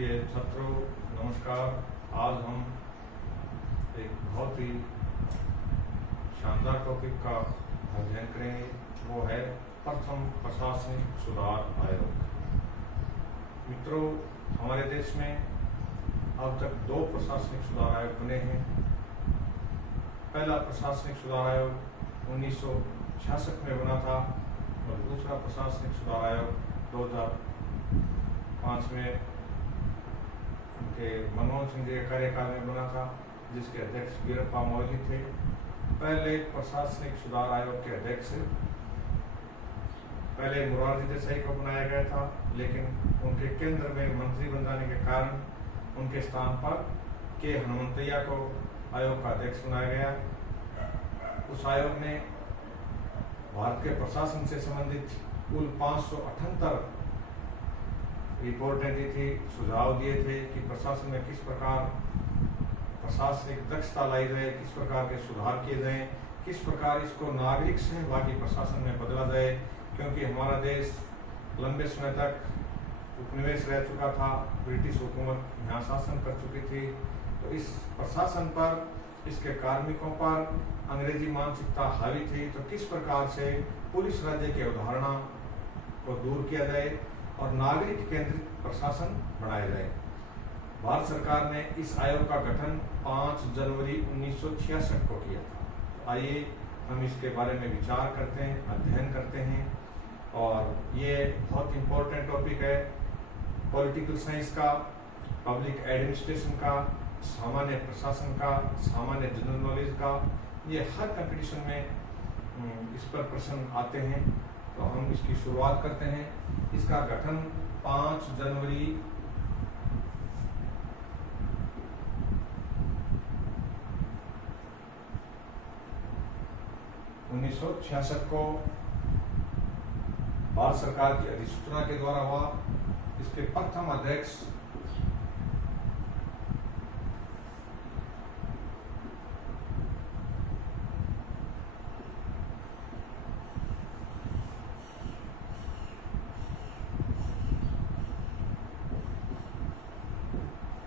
प्रिय छात्रों, नमस्कार। आज हम एक बहुत ही शानदार टॉपिक का अध्ययन करेंगे। वो है प्रथम प्रशासनिक सुधार आयोग। मित्रों, हमारे देश में अब तक 2 प्रशासनिक सुधार आयोग बने हैं। पहला प्रशासनिक सुधार आयोग 1966 में बना था और दूसरा प्रशासनिक सुधार आयोग 2005 में उनके मनमोहन सिंह जी के कार्यकाल में बना था, जिसके अध्यक्ष वीरप्पा मोइली थे। पहले प्रशासनिक सुधार आयोग के अध्यक्ष पहले मोरारजी देसाई को बनाया गया था, लेकिन उनके केंद्र में मंत्री बन जाने के कारण उनके स्थान पर के हनुमंतैया को आयोग का अध्यक्ष बनाया गया। उस आयोग ने भारत के प्रशासन से संबंधित कुल 578 रिपोर्टें दी थी, सुझाव दिए थे कि प्रशासन में किस प्रकार प्रशासनिक दक्षता लाई जाए, किस प्रकार के सुधार किए जाएं, किस प्रकार इसको नागरिक सहभागी प्रशासन में बदला जाए, क्योंकि हमारा देश लंबे समय तक उपनिवेश रह चुका था। ब्रिटिश हुकूमत यहाँ शासन कर चुकी थी। तो इस प्रशासन पर, इसके कार्मिकों पर अंग्रेजी मानसिकता हावी थी। तो किस प्रकार से पुलिस राज्य की अवधारणा को दूर किया जाए और नागरिक केंद्रित प्रशासन बनाया जाए। भारत सरकार ने इस आयोग का गठन 5 जनवरी 1966 को किया था। तो आइए हम इसके बारे में विचार करते हैं, अध्ययन करते हैं। और ये बहुत इम्पोर्टेंट टॉपिक है पॉलिटिकल साइंस का, पब्लिक एडमिनिस्ट्रेशन का, सामान्य प्रशासन का, सामान्य जनरल नॉलेज का। ये हर कंपटीशन में इस पर प्रश्न आते हैं। तो हम इसकी शुरुआत करते हैं। इसका गठन 5 जनवरी 1966 को भारत सरकार की अधिसूचना के द्वारा हुआ। इसके प्रथम अध्यक्ष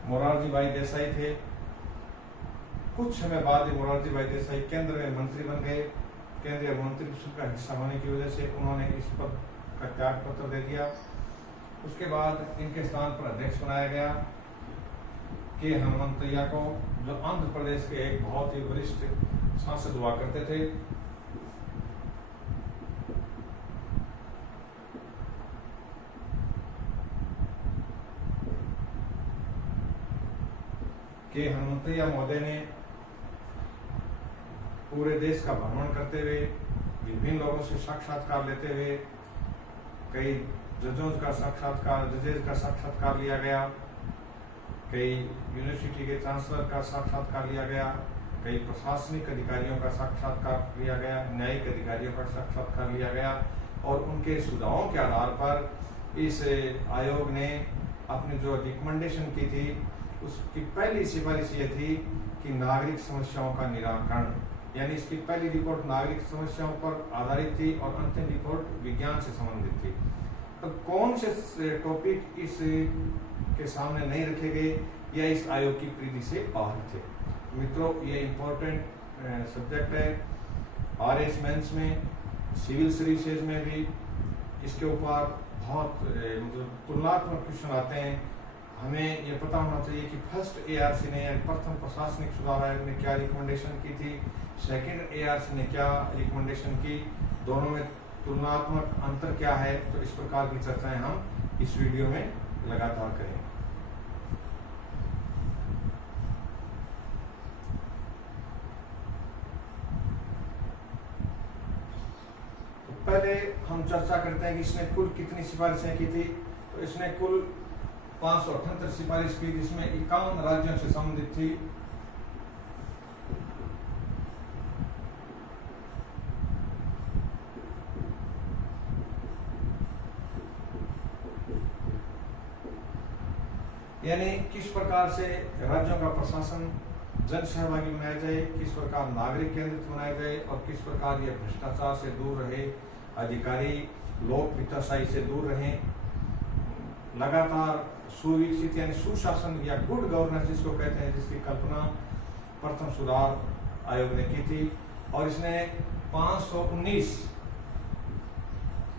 मोरारजी भाई देसाई थे। कुछ समय बाद ही मोरारजी भाई देसाई केंद्र में मंत्री बन गए। केंद्रीय मंत्रिमंडल का हिस्सा होने की वजह से उन्होंने इस पद का त्याग पत्र दे दिया। उसके बाद इनके स्थान पर अध्यक्ष बनाया गया के हनुमंतैया को, जो आंध्र प्रदेश के एक बहुत ही वरिष्ठ सांसद हुआ करते थे। के हनुमंतैया महोदय ने पूरे देश का भ्रमण करते हुए, विभिन्न लोगों से साक्षात्कार लेते हुए, कई जजेस का साक्षात्कार लिया गया, कई यूनिवर्सिटी के चांसलर का साक्षात्कार लिया गया, कई प्रशासनिक अधिकारियों का साक्षात्कार लिया गया, न्यायिक अधिकारियों का साक्षात्कार लिया गया। और उनके सुझावों के आधार पर इस आयोग ने अपनी जो रिकमेंडेशन की थी, उसकी पहली सिफारिश ये थी कि नागरिक समस्याओं का निराकरण, यानी इसकी पहली रिपोर्ट नागरिक समस्याओं पर आधारित थी और अंतिम रिपोर्ट विज्ञान से संबंधित थी। तो कौन से टॉपिक इस के सामने नहीं रखे गए या इस आयोग की परिधि से बाहर थे? मित्रों, ये इम्पोर्टेंट सब्जेक्ट है। RS मेंस में, सिविल सर्विसेज में भी इसके ऊपर बहुत तुलनात्मक क्वेश्चन आते हैं। हमें ये पता होना चाहिए कि फर्स्ट ARC ने, यानी प्रथम प्रशासनिक सुधार आयोग ने क्या रिकमेंडेशन की थी, सेकंड ARC ने क्या रिकमेंडेशन की, दोनों में तुलनात्मक अंतर क्या है। तो इस प्रकार की चर्चाएं हम इस वीडियो में लगातार करेंगे। तो पहले हम चर्चा करते हैं कि इसने कुल कितनी सिफारिशें की थी। तो इसने कुल 578 सिफारिश की, जिसमें 51 राज्यों से संबंधित थी। यानी किस प्रकार से राज्यों का प्रशासन जन सहभागी बनाया जाए, किस प्रकार नागरिक केंद्रित बनाया जाए और किस प्रकार ये भ्रष्टाचार से दूर रहे, अधिकारी लोक हिताशाही से दूर रहें। लगातार सुविकसित यानी सुशासन या गुड गवर्नेंस जिसको कहते हैं, जिसकी कल्पना प्रथम सुधार आयोग ने की थी। और इसने 519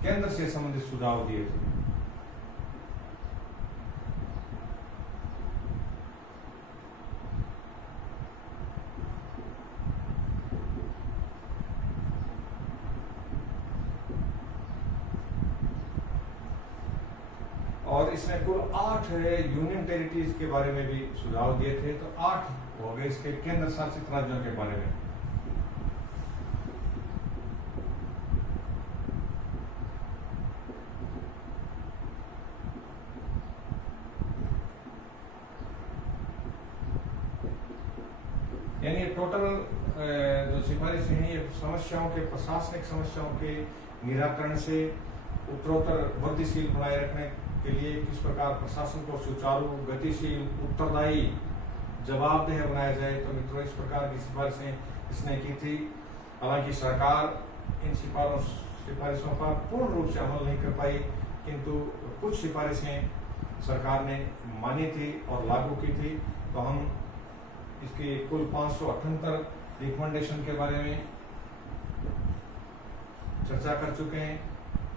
केंद्र से संबंधित सुझाव दिए थे। और इसने कुल 8 यूनियन टेरिटरीज के बारे में भी सुझाव दिए थे। तो 8 हो गए इसके केंद्र शासित राज्यों के बारे में। यानी टोटल जो सिफारिशें हैं ये समस्याओं के, प्रशासनिक समस्याओं के निराकरण से उत्तरोत्तर वृद्धिशील बनाए रखने के लिए किस प्रकार प्रशासन को सुचारू, गतिशील, उत्तरदायी, जवाबदेह बनाया जाए। तो मित्रों, इस प्रकार की सिफारिशें इसने की थी। हालांकि सरकार इन सिफारिशों पर पूर्ण रूप से अमल नहीं कर पाई, किंतु कुछ सिफारिशें सरकार ने मानी थी और लागू की थी। तो हम इसके कुल 578 रिकमेंडेशन के बारे में चर्चा कर चुके हैं,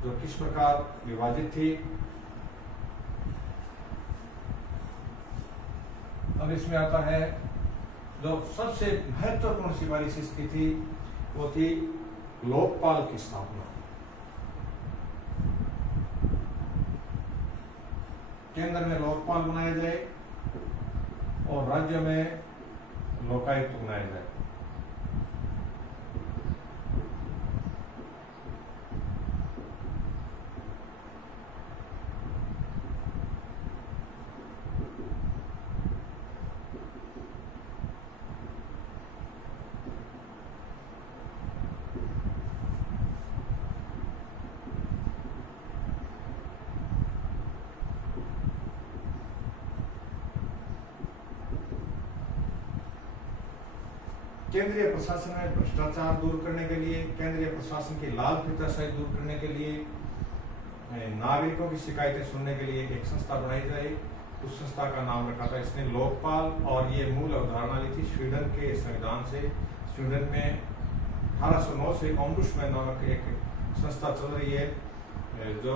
जो किस प्रकार विभाजित थी। अब इसमें आता है जो सबसे महत्वपूर्ण सिफारिश इसकी थी, वो थी लोकपाल की स्थापना। केंद्र में लोकपाल बनाया जाए और राज्य में लोकायुक्त बनाया जाए। केंद्रीय प्रशासन में भ्रष्टाचार दूर करने के लिए, केंद्रीय प्रशासन की लाल फीताशाही दूर करने के लिए, नागरिकों की शिकायतें सुनने के लिए एक संस्था बनाई जाए। उस संस्था का नाम रखा था इसने लोकपाल। और ये मूल अवधारणा ली थी स्वीडन के संविधान से। स्वीडन में 1809 से ओम्बुड्समैन नामक एक संस्था चल रही है जो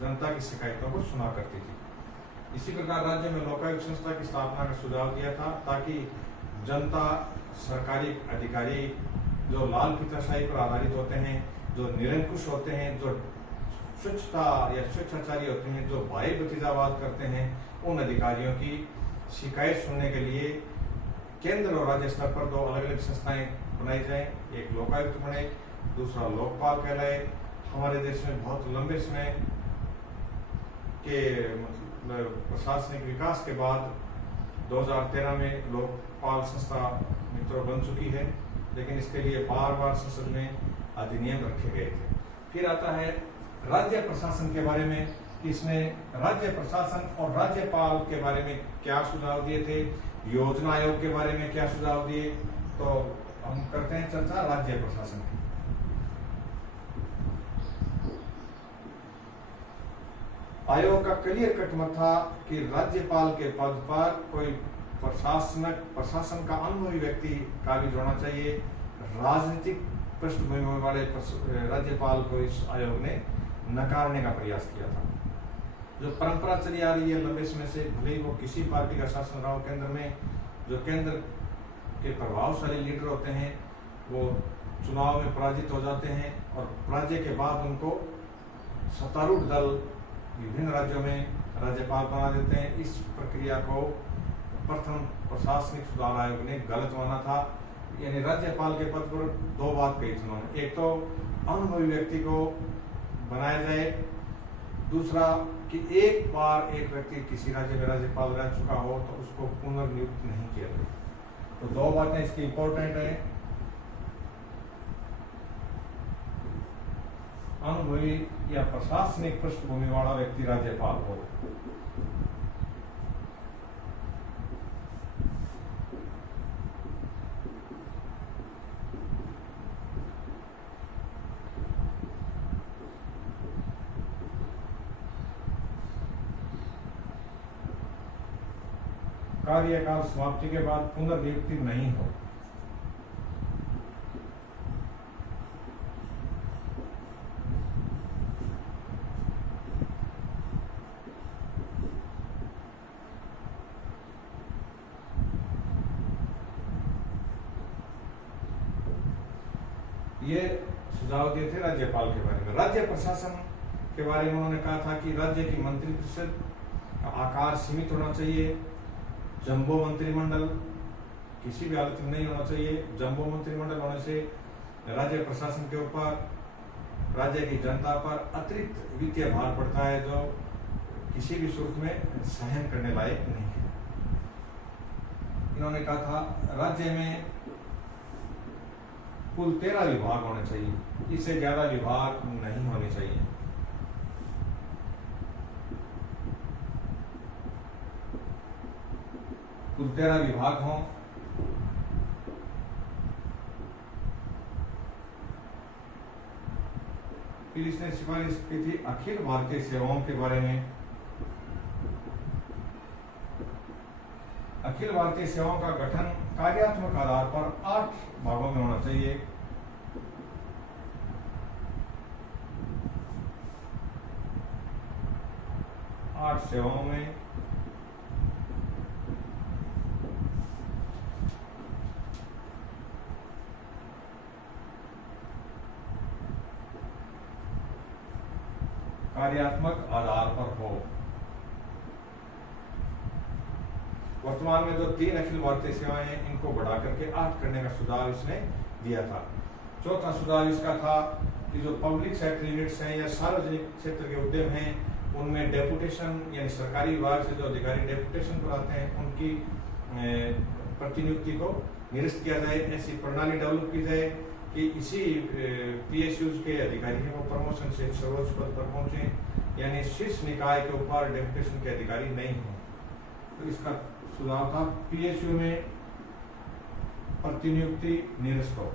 जनता की शिकायतों को सुना करती थी। इसी प्रकार राज्य में लोकायुक्त संस्था की स्थापना का सुझाव दिया था, ताकि जनता, सरकारी अधिकारी जो लाल फीताशाही पर आधारित होते हैं, जो निरंकुश होते हैं, जो स्वच्छता या स्वच्छाचारी होते हैं, जो भाई भतीजावाद करते हैं, उन अधिकारियों की शिकायत सुनने के लिए केंद्र और राज्य स्तर पर 2 अलग अलग संस्थाएं बनाई जाएं। एक लोकायुक्त बने, दूसरा लोकपाल कहलाए। हमारे देश में बहुत लंबे समय के प्रशासनिक विकास के बाद 2013 में लोकपाल संस्था मित्रों बन चुकी है, लेकिन इसके लिए बार बार संसद में अधिनियम रखे गए थे। फिर आता है राज्य प्रशासन के बारे में, इसने राज्य प्रशासन और राज्यपाल के बारे में क्या सुझाव दिए थे, योजना आयोग के बारे में क्या सुझाव दिए। तो हम करते हैं चर्चा राज्य प्रशासन की। आयोग का क्लियर कट मत था कि राज्यपाल के पद पर कोई प्रशासन का अनुभवी व्यक्ति काबिज होना चाहिए। राजनीतिक पृष्ठभूमि वाले राज्यपाल को इस आयोग ने नकारने का प्रयास किया था। जो परंपरा चली आ रही है लंबे समय से, भले ही वो किसी पार्टी का शासन रहा हो केंद्र में, जो केंद्र के प्रभावशाली लीडर होते हैं वो चुनाव में पराजित हो जाते हैं और पराजय के बाद उनको सत्तारूढ़ दल विभिन्न राज्यों में राज्यपाल बना देते हैं। इस प्रक्रिया को प्रथम प्रशासनिक सुधार आयोग ने गलत माना था। यानी राज्यपाल के पद पर 2 बात कही थी उन्होंने, एक तो अनुभवी व्यक्ति को बनाया जाए, दूसरा कि एक बार एक व्यक्ति किसी राज्य में राज्यपाल रह चुका हो तो उसको पुनर्नियुक्त नहीं किया जाए। तो 2 बातें इसकी इंपॉर्टेंट है, अनुभवी या प्रशासनिक पृष्ठभूमि वाला व्यक्ति राज्यपाल हो। कार्यकाल समाप्ति के बाद पुनर्नियुक्ति नहीं हो। ये सुझाव दिए थे राज्यपाल के बारे में। राज्य प्रशासन के बारे में उन्होंने कहा था कि राज्य की मंत्रिपरिषद का आकार सीमित होना चाहिए, जंबो मंत्रिमंडल किसी भी हालत में नहीं होना चाहिए। जंबो मंत्रिमंडल होने से राज्य प्रशासन के ऊपर, राज्य की जनता पर अतिरिक्त वित्तीय भार पड़ता है जो किसी भी सूरत में सहन करने लायक नहीं है। इन्होंने कहा था राज्य में कुल 13 विभाग होने चाहिए, इससे ज्यादा विभाग नहीं होने चाहिए। कुल 13 विभाग हों। फिर इसने सिफारिश की थी अखिल भारतीय सेवाओं के बारे में। अखिल भारतीय सेवाओं का गठन कार्यात्मक आधार पर 8 भागों में होना चाहिए। आठ सेवाओं में कार्यात्मक आधार पर हो। वर्तमान में जो 3 अखिल भारतीय सेवाएं हैं इनको बढ़ा करके 8 करने का सुझाव इसने दिया था। चौथा सुझाव इसका था कि जो पब्लिक सेक्टर यूनिट्स हैं या सार्वजनिक क्षेत्र के उद्यम हैं उनमें डेपुटेशन यानी सरकारी विभाग से जो अधिकारी डेपुटेशन पर आते हैं उनकी प्रतिनियुक्ति को निरस्त किया जाए। ऐसी प्रणाली डेवलप की जाए कि इसी पीएसयूज के अधिकारी हैं वो प्रमोशन से सर्वोच्च पद पर पहुंचे, यानी शीर्ष निकाय के ऊपर डेपुटेशन के अधिकारी नहीं हो। तो इसका सुझाव था पीएसयू में प्रतिनियुक्ति निरस्त हो।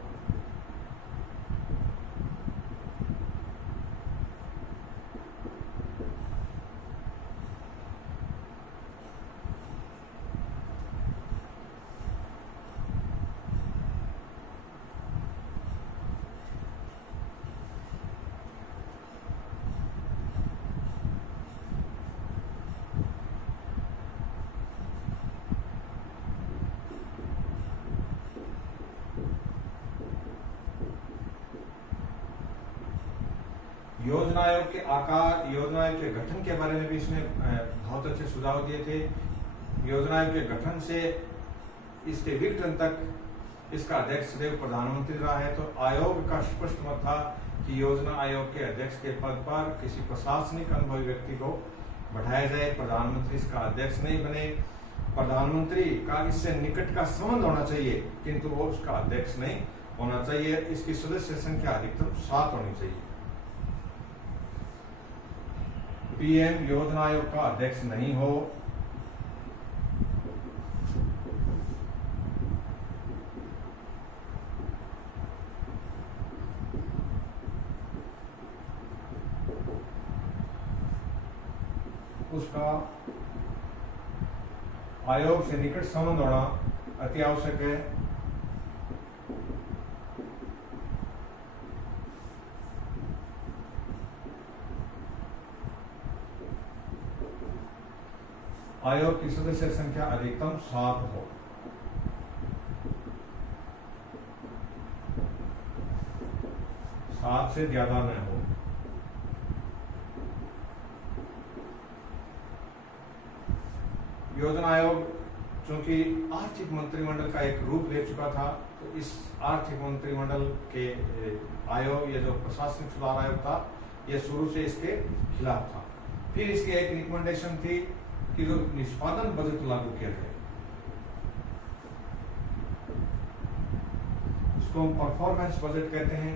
योजना आयोग के आकार, योजना आयोग के गठन के बारे में भी इसने बहुत अच्छे सुझाव दिए थे। योजना आयोग के गठन से इसके विघटन तक इसका अध्यक्ष सदैव प्रधानमंत्री रहा है। तो आयोग का स्पष्ट मत था कि योजना आयोग के अध्यक्ष के पद पर किसी प्रशासनिक अनुभवी व्यक्ति को बैठाया जाए, प्रधानमंत्री इसका अध्यक्ष नहीं बने। प्रधानमंत्री का इससे निकट का संबंध होना चाहिए किंतु वो उसका अध्यक्ष नहीं होना चाहिए। इसकी सदस्य संख्या अधिकतम 7 होनी चाहिए। पीएम योजना आयोग का अध्यक्ष नहीं हो। उसका आयोग से निकट संबंध होना अति आवश्यक है। आयोग की सदस्य संख्या अधिकतम 7 हो। सात से ज्यादा न हो। योजना आयोग चूंकि आर्थिक मंत्रिमंडल का एक रूप ले चुका था तो इस आर्थिक मंत्रिमंडल के आयोग, ये जो प्रशासनिक सुधार आयोग था, ये शुरू से इसके खिलाफ था। फिर इसकी एक रिकमेंडेशन थी कि जो निष्पादन बजट लागू किया जाए, उसको हम परफॉर्मेंस बजट कहते हैं।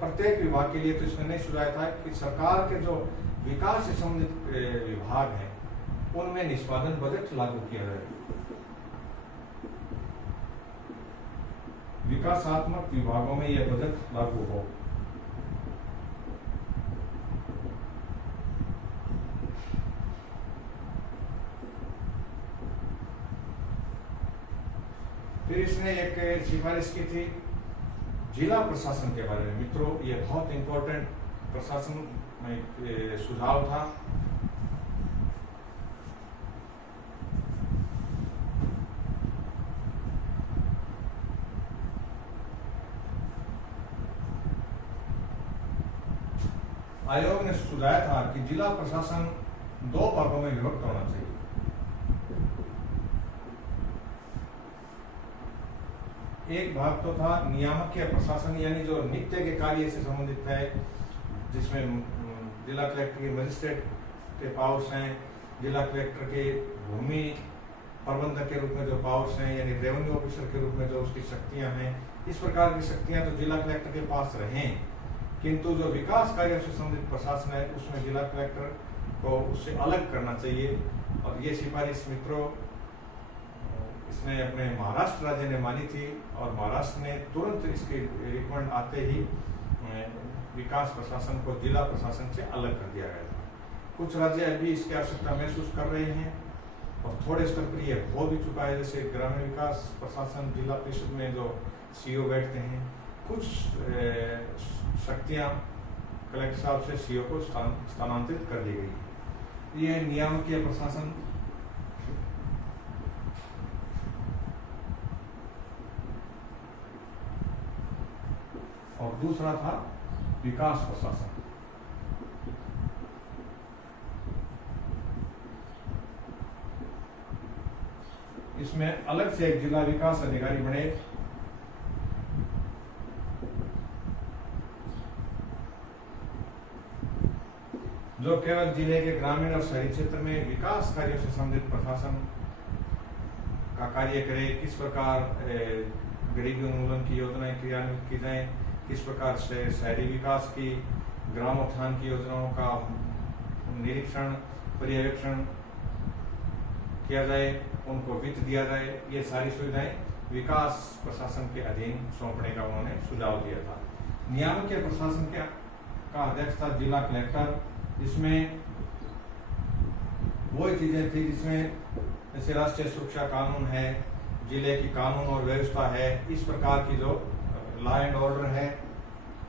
प्रत्येक विभाग के लिए तो इसमें नहीं सुझाया था कि सरकार के जो विकास से संबंधित विभाग हैं उनमें निष्पादन बजट लागू किया जाए। विकासात्मक विभागों में यह बजट लागू हो। फिर इसने एक सिफारिश की थी जिला प्रशासन के बारे में। मित्रों, ये बहुत इंपॉर्टेंट प्रशासन में सुझाव था। आयोग ने सुझाया था कि जिला प्रशासन 2 भागों में विभक्त होना चाहिए। एक भाग तो था नियामकीय प्रशासन, यानी जो नित्य के कार्य से संबंधित है, जिसमें जिला कलेक्टर के मजिस्ट्रेट के पावर्स हैं, जिला कलेक्टर के भूमि प्रबंधक के रूप में जो पावर्स हैं, यानी रेवेन्यू ऑफिसर के रूप में जो उसकी शक्तियां हैं, इस प्रकार की शक्तियां तो जिला कलेक्टर के पास रहें। किंतु जो विकास कार्यों से संबंधित प्रशासन है, उसमें जिला कलेक्टर को उससे अलग करना चाहिए। और ये सिफारिश मित्रों इसने अपने महाराष्ट्र राज्य ने मानी थी, और महाराष्ट्र ने तुरंत इसके रिकमेंड आते ही विकास प्रशासन को जिला प्रशासन से अलग कर दिया गया था। कुछ राज्य अभी इसकी आवश्यकता महसूस कर रहे हैं और थोड़े स्तर पर यह हो भी चुका है। जैसे ग्रामीण विकास प्रशासन जिला परिषद में जो सीओ बैठते हैं, कुछ शक्तियां कलेक्टर साहब से सीओ को स्थानांतरित कर दी गई। ये नियामकीय प्रशासन। और दूसरा था विकास प्रशासन। इसमें अलग से एक जिला विकास अधिकारी बने, जो केवल जिले के ग्रामीण और शहरी क्षेत्र में विकास कार्यों से संबंधित प्रशासन का कार्य करे। किस प्रकार गरीबी उन्मूलन की योजनाएं क्रियान्वित की जाएं, किस प्रकार से शहरी विकास की, ग्रामोत्थान की योजनाओं का निरीक्षण पर्यवेक्षण किया जाए, उनको वित्त दिया जाए, ये सारी सुविधाएं विकास प्रशासन के अधीन सौंपने का उन्होंने सुझाव दिया था। नियामकीय प्रशासन का अध्यक्ष था जिला कलेक्टर। इसमें वो चीजें थी जिसमें जैसे राष्ट्रीय सुरक्षा कानून है, जिले की कानून और व्यवस्था है, इस प्रकार की जो लॉ एंड ऑर्डर है,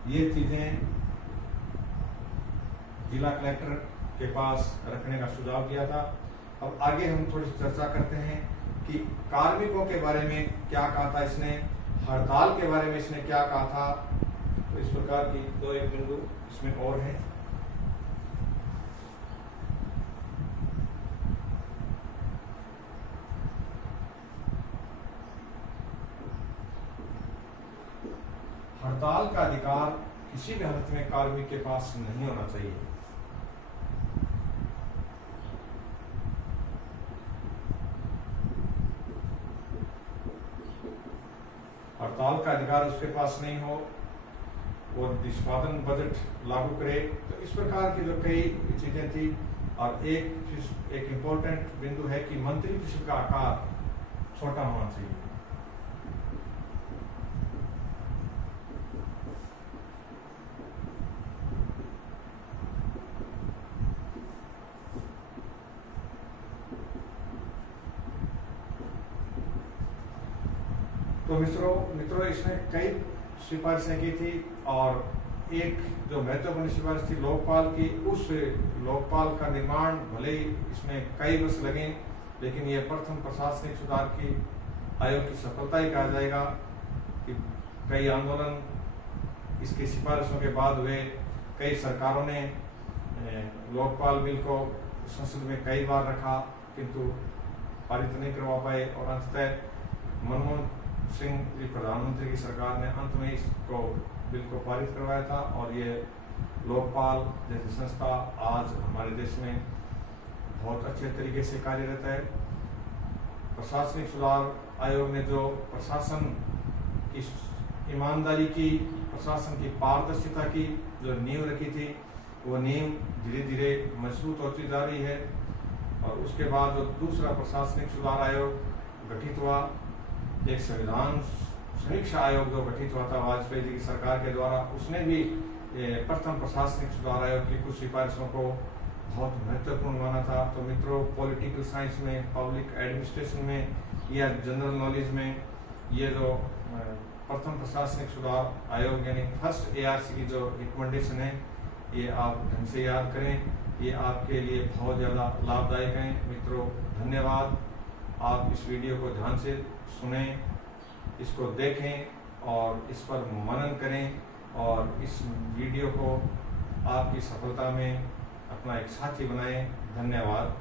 ये चीजें जिला कलेक्टर के पास रखने का सुझाव दिया था। अब आगे हम थोड़ी चर्चा करते हैं कि कार्मिकों के बारे में क्या कहा था इसने, हड़ताल के बारे में इसने क्या कहा था। तो इस प्रकार की 2-1 बिंदु इसमें और हैं। हड़ताल का अधिकार किसी भी हालत में कार्मिक के पास नहीं होना चाहिए। हड़ताल का अधिकार उसके पास नहीं हो और निष्पादन बजट लागू करे। तो इस प्रकार की जो कई चीजें थी। और एक इम्पोर्टेंट बिंदु है कि मंत्री परिषद का आकार छोटा होना चाहिए। तो मित्रों इसने कई सिफारिशें की थी, और एक जो महत्वपूर्ण सिफारिश थी लोकपाल की, उस लोकपाल का निर्माण भले ही इसमें कई वर्ष लगे, लेकिन यह प्रथम प्रशासनिक सुधार की आयोग की सफलता ही कहा जाएगा कि कई आंदोलन इसकी सिफारिशों के बाद हुए। कई सरकारों ने लोकपाल बिल को संसद में कई बार रखा, किंतु पारित नहीं करवा पाए, और अंततः मनमोहन सिंह जी प्रधानमंत्री की सरकार ने अंत में इसको बिल को पारित करवाया था। और ये लोकपाल जैसी संस्था आज हमारे देश में बहुत अच्छे तरीके से कार्यरत है। प्रशासनिक सुधार आयोग ने जो प्रशासन की ईमानदारी की, प्रशासन की पारदर्शिता की जो नींव रखी थी, वो नींव धीरे धीरे मजबूत होती जा रही है। और उसके बाद जो दूसरा प्रशासनिक सुधार आयोग गठित हुआ, एक संविधान समीक्षा आयोग जो गठित हुआ था वाजपेयी जी की सरकार के द्वारा, उसने भी प्रथम प्रशासनिक सुधार आयोग की कुछ सिफारिशों को बहुत महत्वपूर्ण माना था। तो मित्रों, पॉलिटिकल साइंस में, पब्लिक एडमिनिस्ट्रेशन में या जनरल नॉलेज में ये जो प्रथम प्रशासनिक सुधार आयोग यानी फर्स्ट ARC की जो रिकमेंडेशन है, ये आप ढंग से याद करें। ये आपके लिए बहुत ज़्यादा लाभदायक है। मित्रों, धन्यवाद। आप इस वीडियो को ध्यान से सुने, इसको देखें और इस पर मनन करें और इस वीडियो को आपकी सफलता में अपना एक साथी बनाएं। धन्यवाद।